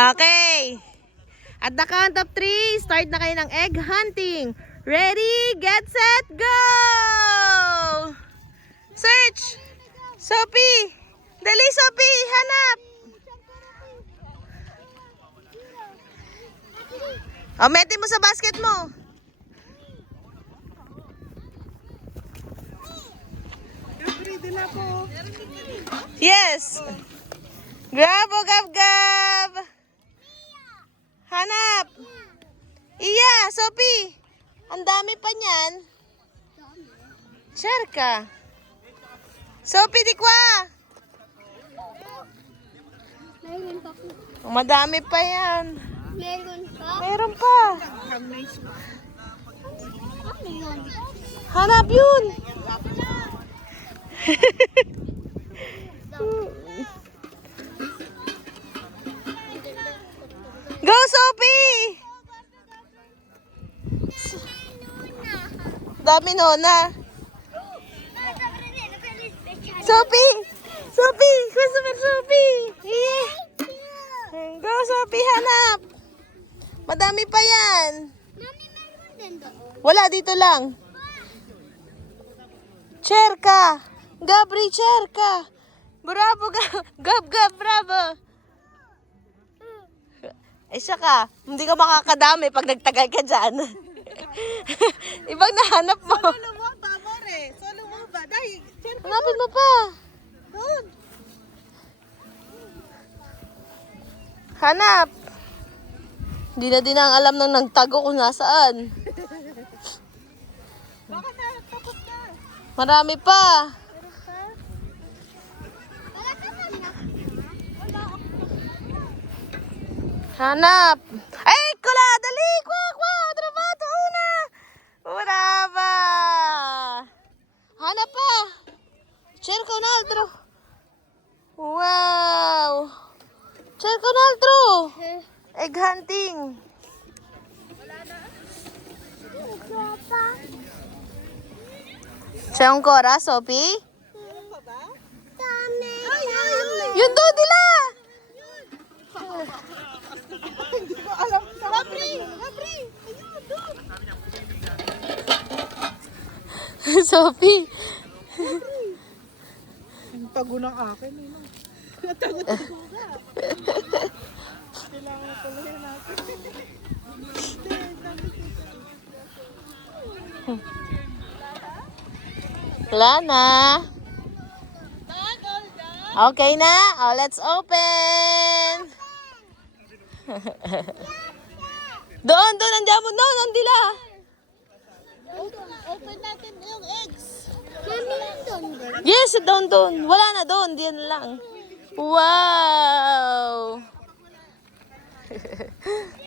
Okay. At the count of 3, start na kayo ng egg hunting. Ready, get, set, go! Search! Sophie! Dali, Sophie! Hanap! O, meti mo sa basket mo. Yes! Grab o gab-gab! Hanap! Iya, Sophie! Ang dami pa niyan. Share ka. Sophie, dikwa! Meron pa po. Madami pa yan. Meron pa? Meron pa. Ano yun? Hanap yun. Go, Sophie! Dami nona. Sophie! Sophie! Customer Sophie! Yeah. Go, Sophie, hanap! Madami pa yan. Mami, meron din doon. Wala, dito lang. Chair ka. Gabri, chair ka. Bravo, gab, bravo. Ay, siya ka. Hindi ka makakadami pag nagtagal ka dyan. Ibang nahanap mo. Solo mo ba, more? Solo mo ba? Dahil, Hanapin mo pa. doon. Hanap. Hindi na din ang alam ng nagtago kung nasaan. Baka na, tapos na. Marami pa. Wala ka man na. Hanap. Ay, kula, dali. Kwa, trabaho, una. Una ba? Hanap pa. Chair ka, Naldro. Wow. Chair ka, Naldro. Egg hunting. Siyang Cora, Sophie? Dami. Yun doon nila. Hindi ko alam. Gabri! Gabri! Ayun, doon. Sophie. Ang tago ng akin, eh. No? Tago-tago ka. Kailangan ko pala natin. Wala na. Okay na? Oh, let's open. Doon, nandiyan mo. Doon, dila. Open natin yung eggs. Mami, doon. Yes, doon. Wala na doon. Diyan lang. Wow.